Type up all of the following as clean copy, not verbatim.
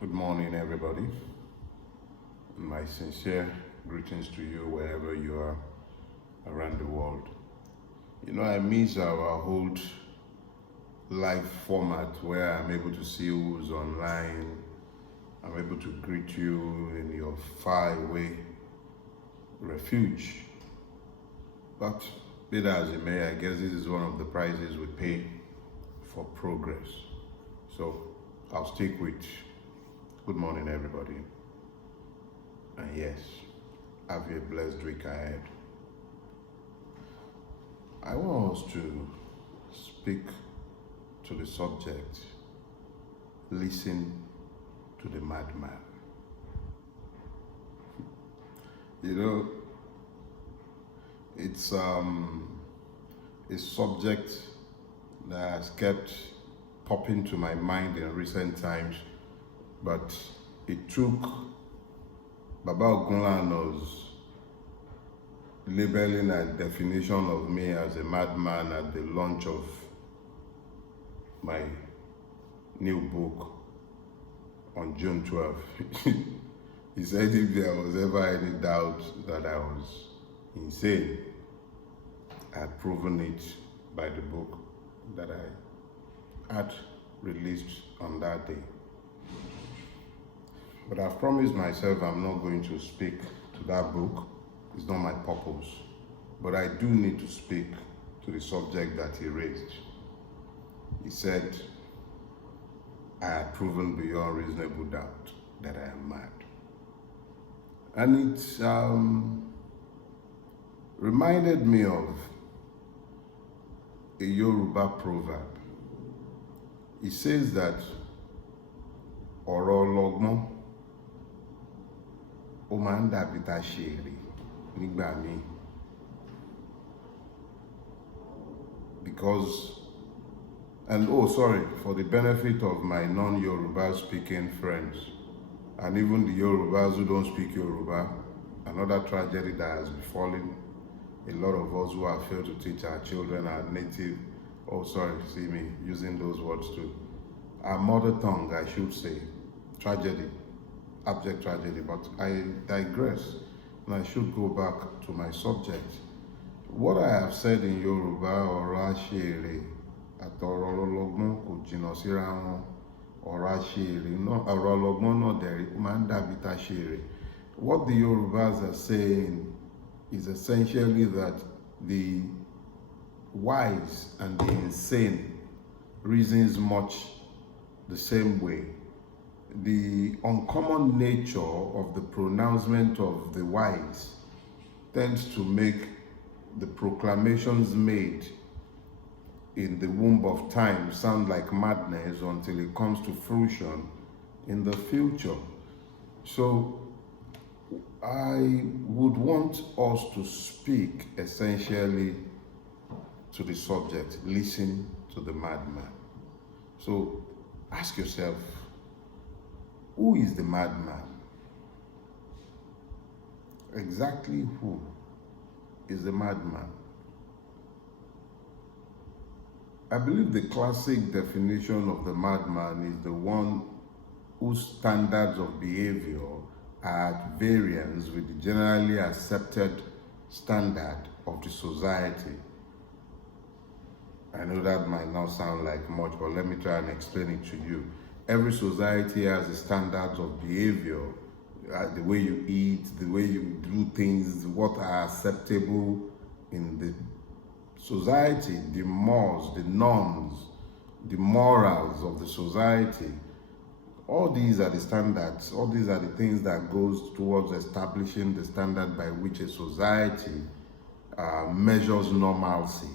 Good morning, everybody. My sincere greetings to you wherever you are around the world. I miss our old live format where I'm able to see who's online. I'm able to greet you in your far away refuge. But be that as it may, I guess this is one of the prices we pay for progress. So I'll stick with good morning, everybody. And yes, have a blessed week ahead. I want us to speak to the subject, listen to the madman. It's a subject that has kept popping to my mind in recent times, but it took Baba Ogunlano's labeling and definition of me as a madman at the launch of my new book on June 12th. He said if there was ever any doubt that I was insane, I had proven it by the book that I had released on that day. But I've promised myself I'm not going to speak to that book. It's not my purpose. But I do need to speak to the subject that he raised. He said, I had proven beyond reasonable doubt that I am mad. And it reminded me of a Yoruba proverb. It says that ọ̀rọ̀ ọlọ́gbọ́n ó máa ń dàbí ta ṣe èrè nígbà míì. Because, for the benefit of my non-Yoruba speaking friends, and even the Yorubas who don't speak Yoruba, another tragedy that has befallen a lot of us who have failed to teach our children our native, see me using those words too, our mother tongue, I should say, tragedy, abject tragedy, but I digress, and I should go back to my subject. What I have said in Yoruba, ọ̀rọ̀ àṣèré àtọ̀rọ̀ ọlọ́gbọ́n kò jìnnà síra wọn. Ọ̀rọ̀ àṣèré náà, ọ̀rọ̀ ọlọ́gbọ́n náà dẹ̀rí ó máa ń dàbí tàṣèré. What the Yorubas are saying is essentially that the wise and the insane reasons much the same way. The uncommon nature of the pronouncement of the wise tends to make the proclamations made in the womb of time sound like madness until it comes to fruition in the future. So I would want us to speak essentially to the subject, listen to the madman. So ask yourself, who is the madman? Exactly who is the madman? I believe the classic definition of the madman is the one whose standards of behavior are at variance with the generally accepted standard of the society. I know that might not sound like much, but let me try and explain it to you. Every society has the standards of behavior, the way you eat, the way you do things, what are acceptable in the society, the mores, the norms, the morals of the society. All these are the standards, all these are the things that goes towards establishing the standard by which a society measures normalcy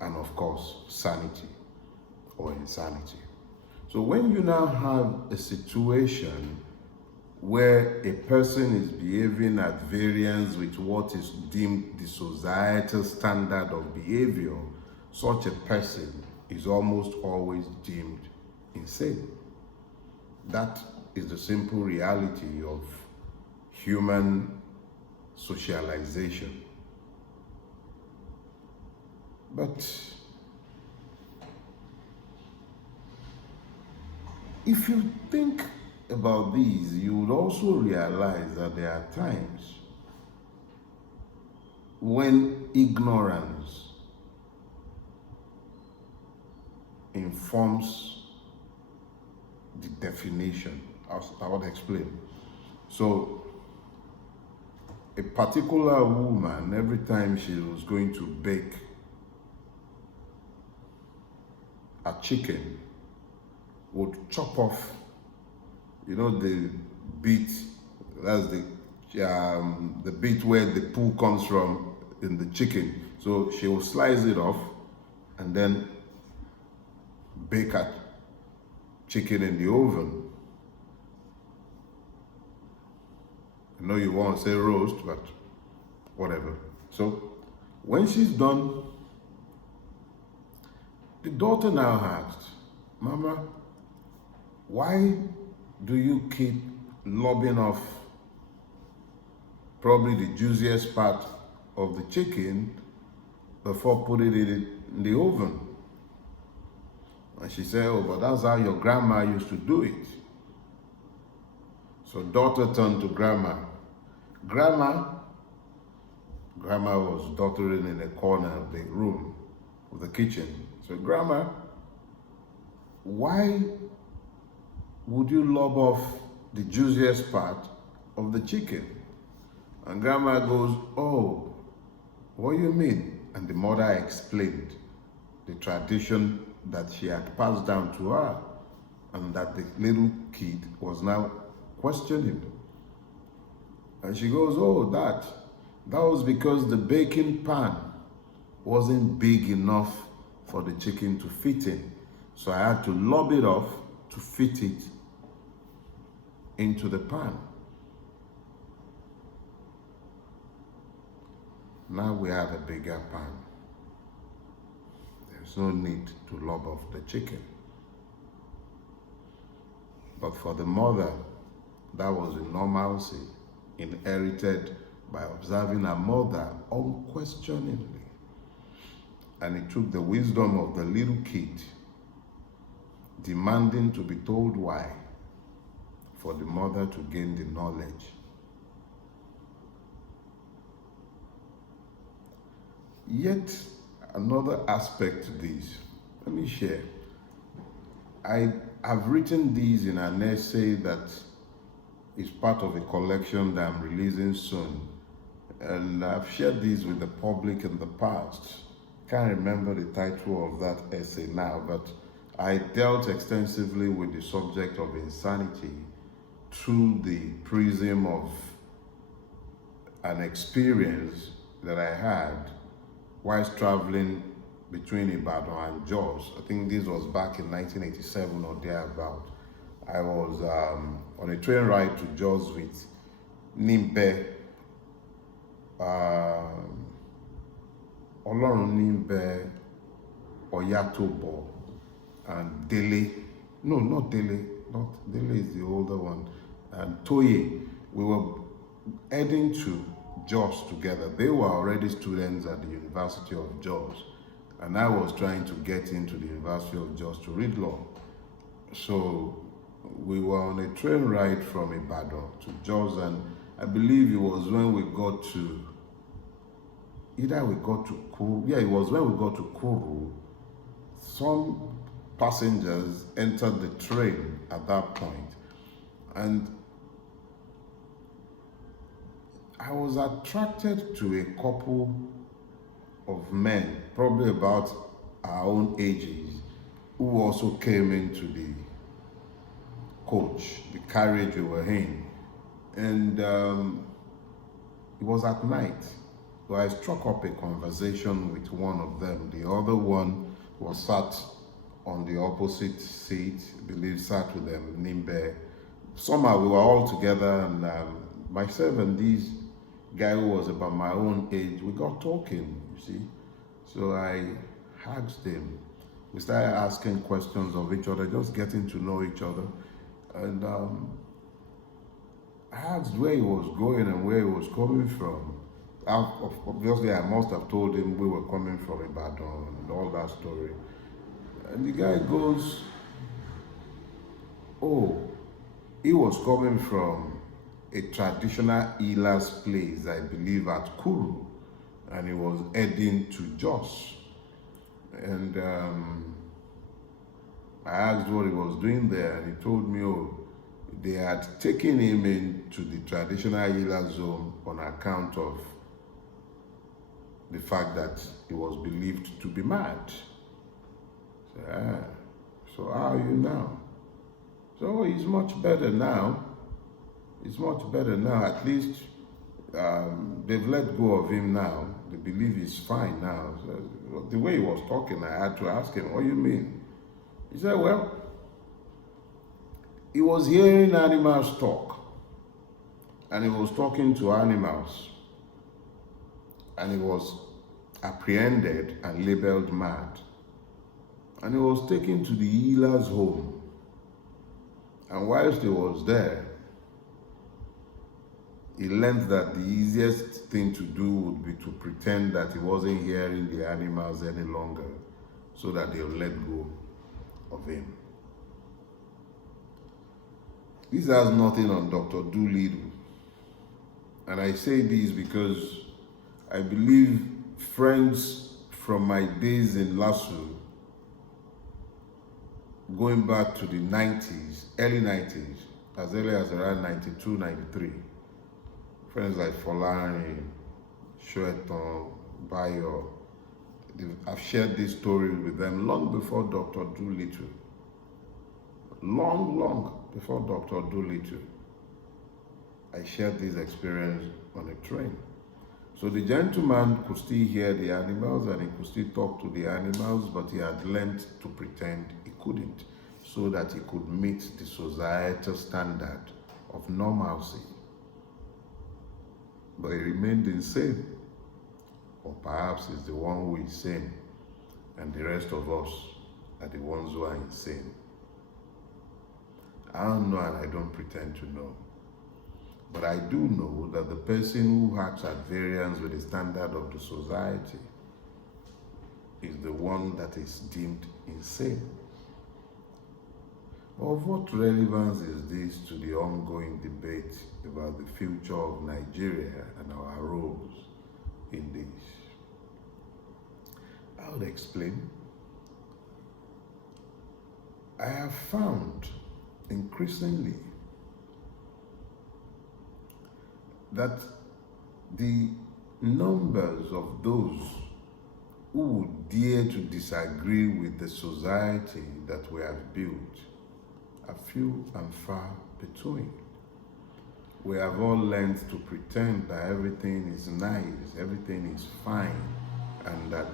and, of course, sanity or insanity. So when you now have a situation where a person is behaving at variance with what is deemed the societal standard of behavior, such a person is almost always deemed insane. That is the simple reality of human socialization. But if you think about these, you would also realize that there are times when ignorance informs the definition. I would explain. So, a particular woman, every time she was going to bake a chicken, would chop off, the bit, that's the bit where the poo comes from in the chicken. So she will slice it off and then bake a chicken in the oven. I know you won't say roast, but whatever. So when she's done, the daughter now asked, Mama, why do you keep lobbing off probably the juiciest part of the chicken before putting it in the oven? And she said, oh, but that's how your grandma used to do it. So daughter turned to grandma. Grandma was dottering in a corner of the room, of the kitchen. So Grandma, why would you lob off the juiciest part of the chicken? And Grandma goes, oh, what do you mean? And the mother explained the tradition that she had passed down to her and that the little kid was now questioning. And she goes, oh, that was because the baking pan wasn't big enough for the chicken to fit in. So I had to lob it off to fit it into the pan. Now we have a bigger pan. There's no need to lob off the chicken. But for the mother, that was a normalcy inherited by observing her mother unquestioningly. And it took the wisdom of the little kid demanding to be told why for the mother to gain the knowledge. Yet another aspect to this, let me share. I have written these in an essay that is part of a collection that I'm releasing soon. And I've shared these with the public in the past. Can't remember the title of that essay now, but I dealt extensively with the subject of insanity through the prism of an experience that I had whilst traveling between Ibadan and Jos. I think this was back in 1987 or thereabout. I was on a train ride to Jos with Nimbe, Ọlọ́run Nimbe, Oyatobo, and Dele. No, not Dele. Dele is the older one. And Toye. We were heading to Jos together. They were already students at the University of Jos, and I was trying to get into the University of Jos to read law. So we were on a train ride from Ibadan to Jos, and I believe it was when we got to, it was when we got to Kuru. Some passengers entered the train at that point, and I was attracted to a couple of men, probably about our own ages, who also came into the coach, the carriage we were in. And it was at night. So I struck up a conversation with one of them. The other one was sat on the opposite seat, I believe sat with them, Nimbe. Somehow we were all together, and myself and this guy who was about my own age, we got talking, you see. So I asked him, we started asking questions of each other, just getting to know each other. And I asked where he was going and where he was coming from. Obviously, I must have told him we were coming from Ibadan and all that story. And the guy goes, oh, He was coming from a traditional healer's place, I believe, at Kuru, and he was heading to Jos. And I asked what he was doing there, and he told me, oh, they had taken him into the traditional healer zone on account of the fact that he was believed to be mad. So how are you now? So he's much better now. He's much better now. At least they've let go of him now. They believe he's fine now. So the way he was talking, I had to ask him, what do you mean? He said, well, he was hearing animals talk. And he was talking to animals. And he was apprehended and labeled mad. And he was taken to the healer's home. And whilst he was there, he learned that the easiest thing to do would be to pretend that he wasn't hearing the animals any longer, so that they'll let go of him. This has nothing on Dr. Dele. And I say this because I believe friends from my days in Lasso, going back to the 90s, early 90s, as early as around 92, 93, friends like Folani, Shoeton, Bayo, I've shared this story with them long before Dr. Dele. Long before Dr. Dele. I shared this experience on a train. So the gentleman could still hear the animals and he could still talk to the animals, but he had learned to pretend he couldn't, so that he could meet the societal standard of normalcy. But he remained insane. Or perhaps he's the one who is sane, and the rest of us are the ones who are insane. I don't know, and I don't pretend to know. But I do know that the person who acts at variance with the standard of the society is the one that is deemed insane. Of what relevance is this to the ongoing debate about the future of Nigeria and our roles in this? I would explain. I have found increasingly that the numbers of those who would dare to disagree with the society that we have built are few and far between. We have all learned to pretend that everything is nice, everything is fine, and that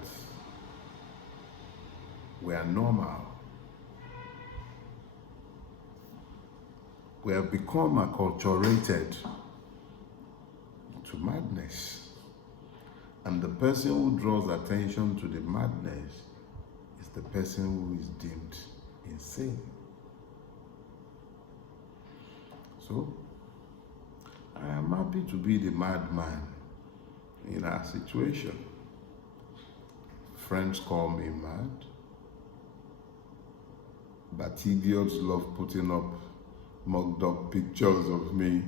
we are normal. We have become acculturated to madness. And the person who draws attention to the madness is the person who is deemed insane. So, I am happy to be the madman in our situation. Friends call me mad, but idiots love putting up mugged up pictures of me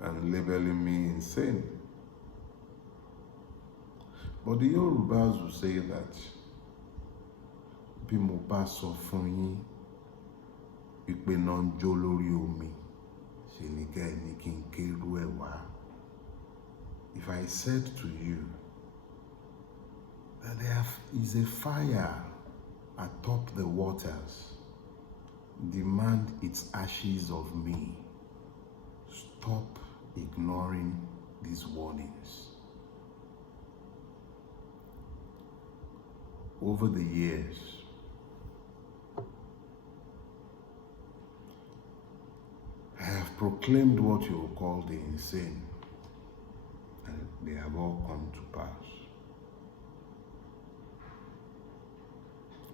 and labeling me insane. But the Yorubas will say that bí mo bá sọ fún yín wípé náà ń jó lórí omi, ṣe ni kẹ́ ẹ ní kí n kérú ẹ̀ wá. If I said to you that there is a fire atop the waters, demand its ashes of me. Stop ignoring these warnings. Over the years, I have proclaimed what you will call the insane, and they have all come to pass.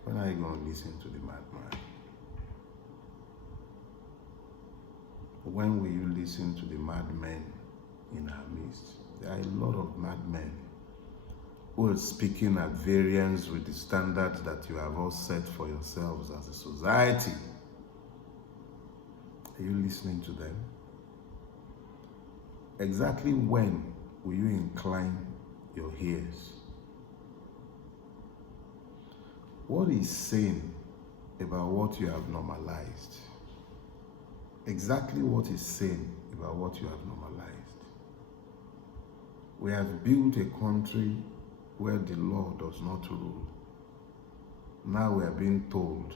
When are you going to listen to the madman? When will you listen to the madmen in our midst? There are a lot of madmen who are speaking at variance with the standards that you have all set for yourselves as a society. Are you listening to them? Exactly when will you incline your ears? What is saying about what you have normalized? Exactly what is saying about what you have normalized. We have built a country where the law does not rule. Now we are being told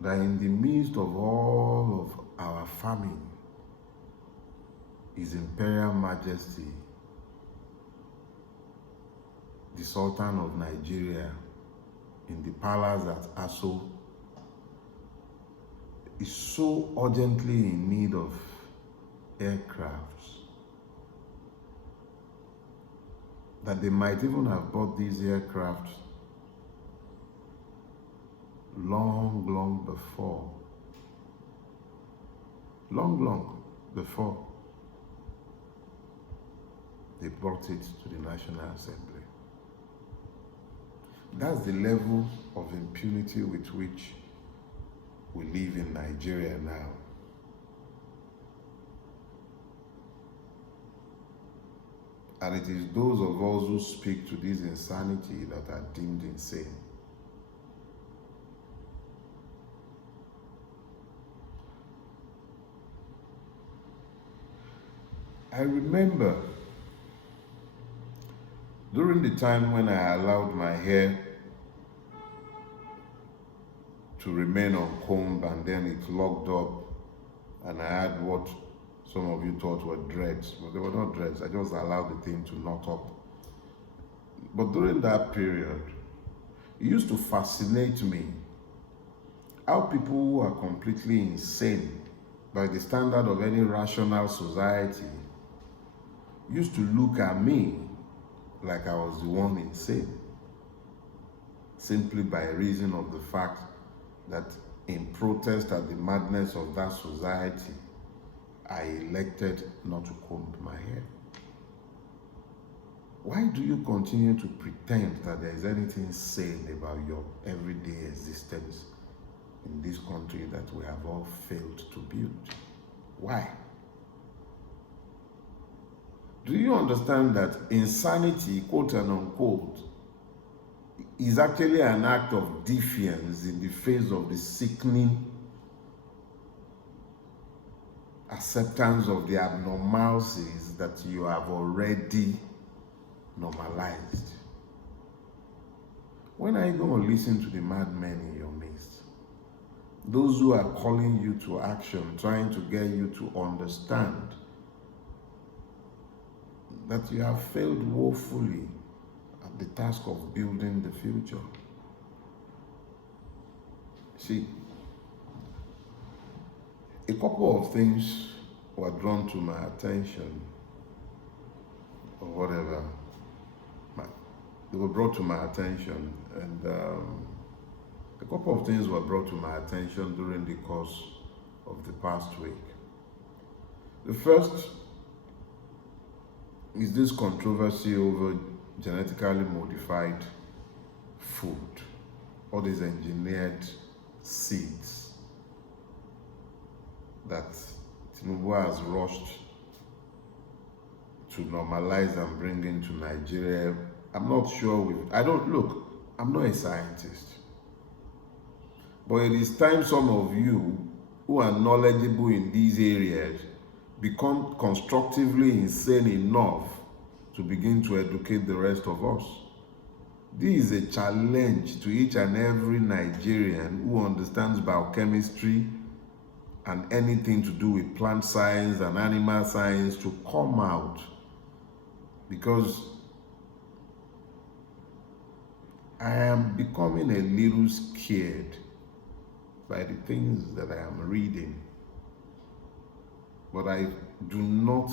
that in the midst of all of our famine, His Imperial Majesty, the Sultan of Nigeria, in the palace at Aso, is so urgently in need of aircrafts that they might even have bought these aircrafts long before they brought it to the National Assembly. That's the level of impunity with which we live in Nigeria now. And it is those of us who speak to this insanity that are deemed insane. I remember during the time when I allowed my hair to remain uncombed and then it locked up and I had what some of you thought were dreads, but they were not dreads. I just allowed the thing to knot up. But during that period, it used to fascinate me how people who are completely insane by the standard of any rational society used to look at me like I was the one insane, simply by reason of the fact that in protest at the madness of that society, I elected not to comb my hair. Why do you continue to pretend that there is anything sane about your everyday existence in this country that we have all failed to build? Why? Do you understand that insanity, quote and unquote, is actually an act of defiance in the face of the sickening acceptance of the abnormalities that you have already normalized? When are you going to listen to the madmen in your midst? Those who are calling you to action, trying to get you to understand that you have failed woefully at the task of building the future. See, a couple of things were drawn to my attention, or whatever. They were brought to my attention, and a couple of things were brought to my attention during the course of the past week. The first is this controversy over genetically modified food, all these engineered seeds that Tinubu has rushed to normalize and bring into Nigeria. I'm not sure I'm not a scientist, but it is time some of you who are knowledgeable in these areas become constructively insane enough to begin to educate the rest of us. This is a challenge to each and every Nigerian who understands biochemistry and anything to do with plant science and animal science to come out, because I am becoming a little scared by the things that I am reading. But I do not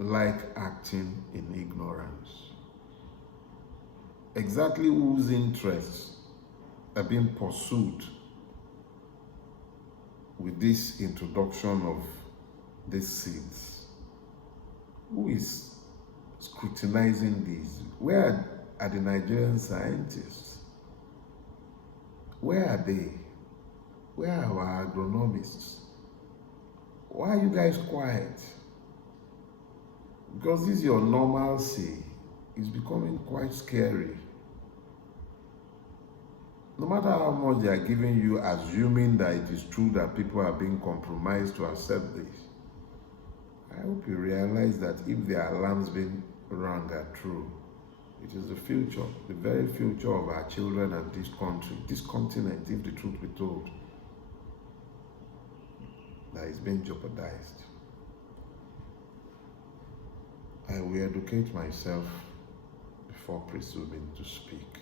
like acting in ignorance. Exactly whose interests are being pursued with this introduction of these seeds? Who is scrutinizing these? Where are the Nigerian scientists? Where are they? Where are our agronomists? Why are you guys quiet? Because this is your normalcy. It's becoming quite scary. No matter how much they are giving you, assuming that it is true that people are being compromised to accept this, I hope you realize that if the alarms being rung are true, it is the future, the very future of our children and this country, this continent, if the truth be told, that is being jeopardized. I will educate myself before presuming to speak.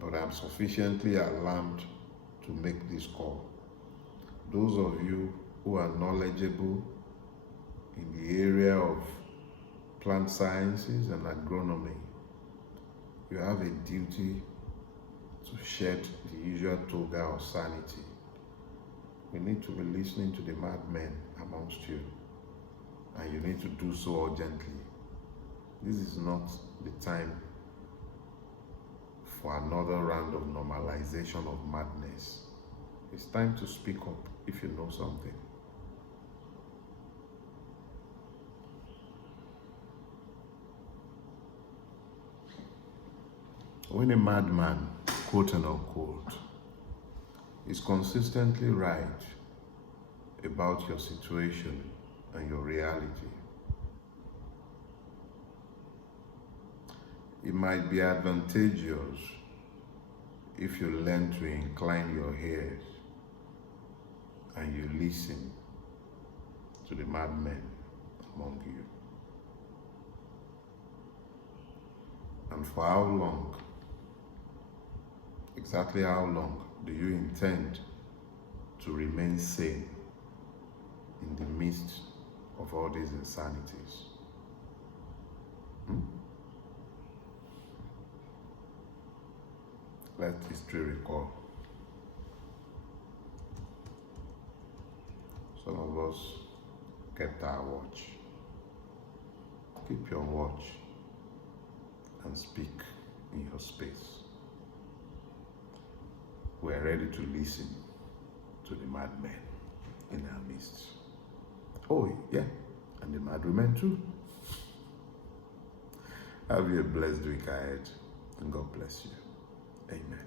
But I'm sufficiently alarmed to make this call. Those of you who are knowledgeable in the area of plant sciences and agronomy, you have a duty to shed the usual toga of sanity. We need to be listening to the madmen amongst you, and you need to do so urgently. This is not the time for another round of normalization of madness. It's time to speak up if you know something. When a madman, quote and unquote, is consistently right about your situation and your reality, it might be advantageous if you learn to incline your ears and you listen to the madmen among you. And for how long, exactly how long, do you intend to remain sane in the midst of all these insanities? Let history recall. Some of us kept our watch. Keep your watch and speak in your space. We are ready to listen to the madmen in our midst. Oh, yeah, and the mad women too. Have you a blessed week ahead, and God bless you. Amen.